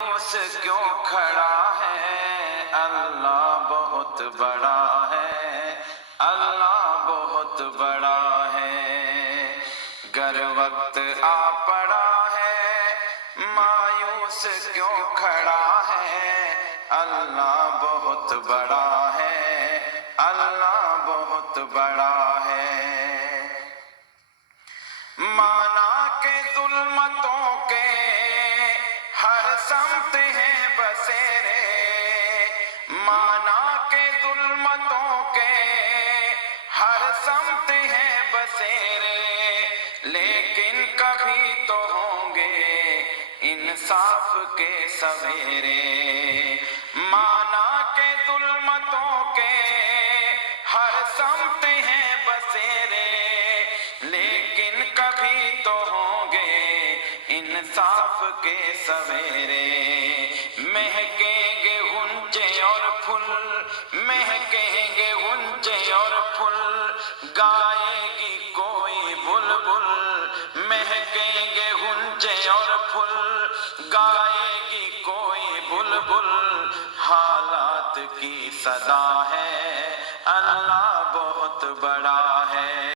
اس کیوں کھڑا ہے؟ اللہ بہت بڑا ہے، اللہ بہت بڑا ہے۔ گر وقت آ پڑا ہے مایوس کیوں کھڑا ہے؟ اللہ بہت بڑا ہے، اللہ بہت بڑا ہے۔ مانا کہ ظلمتوں کے ہر سمت ہیں بسیرے، مانا کہ ظلمتوں کے ہر سمت ہیں بسیرے، لیکن کبھی تو ہوں گے انصاف کے سویرے۔ مانا کہ ظلمتوں کے ہر سمت ہیں بسیرے، لیکن کبھی تو ہوں گے انصاف کے سویرے۔ مہکیں گے غنچے اور پھول، مہکیں گے غنچے اور پھول، گائے گی کوئی بلبل۔ مہکیں گے غنچے اور پھول، گائے گی کوئی بلبل۔ حالات کی صدا ہے اللہ بہت بڑا